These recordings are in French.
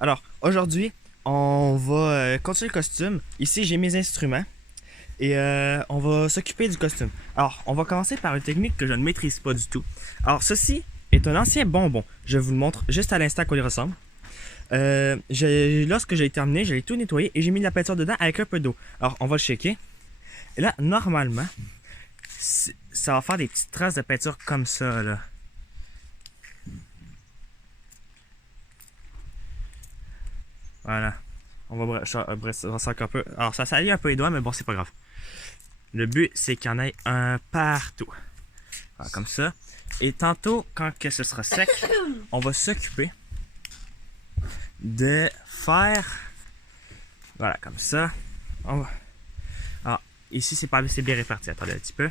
Alors, aujourd'hui, on va continuer le costume. Ici, j'ai mes instruments et on va s'occuper du costume. Alors, on va commencer par une technique que je ne maîtrise pas du tout. Alors, ceci est un ancien bonbon. Je vous le montre juste à l'instant à quoi il ressemble. Lorsque j'ai terminé, je l'ai tout nettoyé et j'ai mis de la peinture dedans avec un peu d'eau. Alors, on va le shaker. Et là, normalement, ça va faire des petites traces de peinture comme ça, là. Voilà. On va brasser encore un peu. Alors, ça salit un peu les doigts, mais bon, c'est pas grave. Le but, c'est qu'il y en ait un partout. Voilà, comme ça. Et tantôt, quand que ce sera sec, on va s'occuper de faire... Voilà, comme ça. Alors, ici, c'est bien réparti. Attendez un petit peu.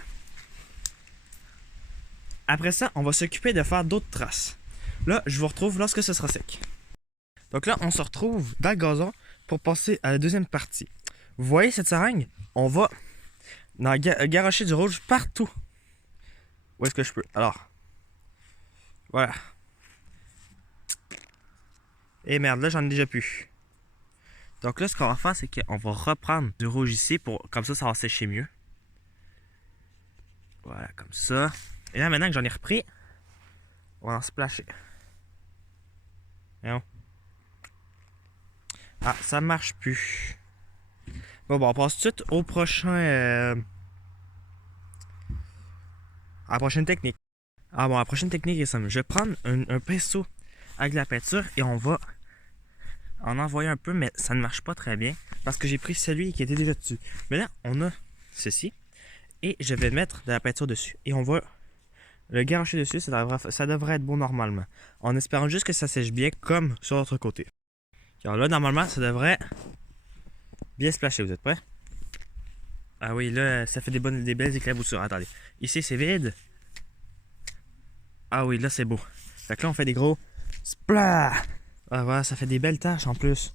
Après ça, on va s'occuper de faire d'autres traces. Là, je vous retrouve lorsque ce sera sec. Donc là, on se retrouve dans le gazon pour passer à la deuxième partie. Vous voyez cette seringue? On va garocher du rouge partout. Où est-ce que je peux? Alors, voilà. Et merde, là, j'en ai déjà plus. Donc là, ce qu'on va faire, c'est qu'on va reprendre du rouge ici, comme ça va sécher mieux. Voilà, comme ça. Et là, maintenant que j'en ai repris, on va en splasher. Voyons. Ah, ça marche plus. Bon, on passe tout de suite au prochain... à la prochaine technique. Ah bon, la prochaine technique est simple. Je vais prendre un pinceau avec de la peinture et on va en envoyer un peu, mais ça ne marche pas très bien parce que j'ai pris celui qui était déjà dessus. Mais là, on a ceci et je vais mettre de la peinture dessus et on va le garocher dessus. Ça devrait être bon normalement, en espérant juste que ça sèche bien comme sur l'autre côté. Alors là, normalement, ça devrait bien splasher. Vous êtes prêts? Ah oui, là, ça fait des belles éclaboussures. Attendez, ici c'est vide. Ah oui, là c'est beau. Fait que là on fait des gros splat. Ah voilà, ça fait des belles taches en plus.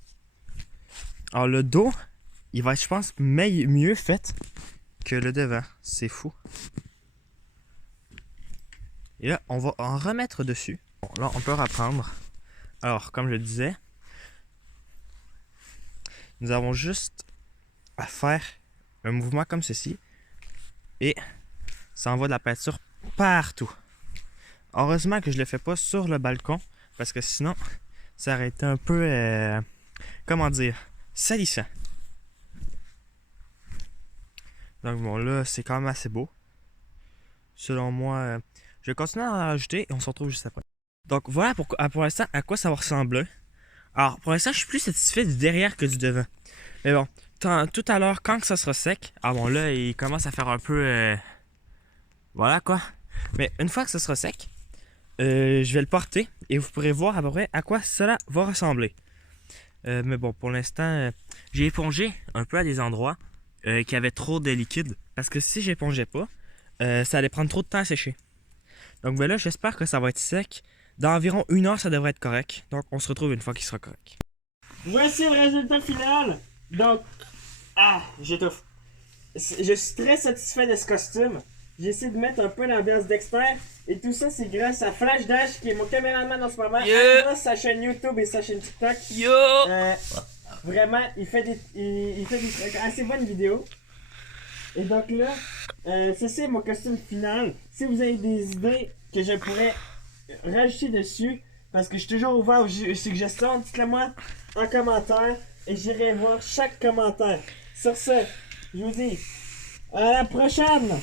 Alors le dos, il va être, je pense, mieux fait que le devant. C'est fou. Et là, on va en remettre dessus. Bon, là, on peut reprendre. Alors, comme je le disais, nous avons juste à faire un mouvement comme ceci. Et ça envoie de la peinture partout. Heureusement que je le fais pas sur le balcon, parce que sinon, ça aurait été un peu, comment dire, salissant. Donc bon, là, c'est quand même assez beau. Selon moi, je vais continuer à en rajouter et on se retrouve juste après. Donc voilà pour l'instant à quoi ça va ressembler. Alors, pour l'instant, je suis plus satisfait du derrière que du devant. Mais bon, tout à l'heure, quand que ça sera sec, ah bon, là, il commence à faire un peu... voilà, quoi. Mais une fois que ça sera sec, je vais le porter et vous pourrez voir à peu près à quoi cela va ressembler. Mais bon, pour l'instant, j'ai épongé un peu à des endroits qui avaient trop de liquide. Parce que si j'épongeais pas, ça allait prendre trop de temps à sécher. Donc ben là, j'espère que ça va être sec. Dans environ 1 heure, ça devrait être correct. Donc on se retrouve une fois qu'il sera correct. Voici le résultat final. Donc, j'étouffe. Je suis très satisfait de ce costume. J'ai essayé de mettre un peu l'ambiance d'expert. Et tout ça, c'est grâce à Flash Dash, qui est mon caméraman en ce moment. Yeah. Grâce à sa chaîne YouTube et sa chaîne TikTok. Yo! Vraiment, il fait des assez bonnes vidéos. Et donc là, c'est mon costume final. Si vous avez des idées que je pourrais rajouter dessus, parce que je suis toujours ouvert aux suggestions, dites-le moi en commentaire et j'irai voir chaque commentaire. Sur ce, je vous dis à la prochaine!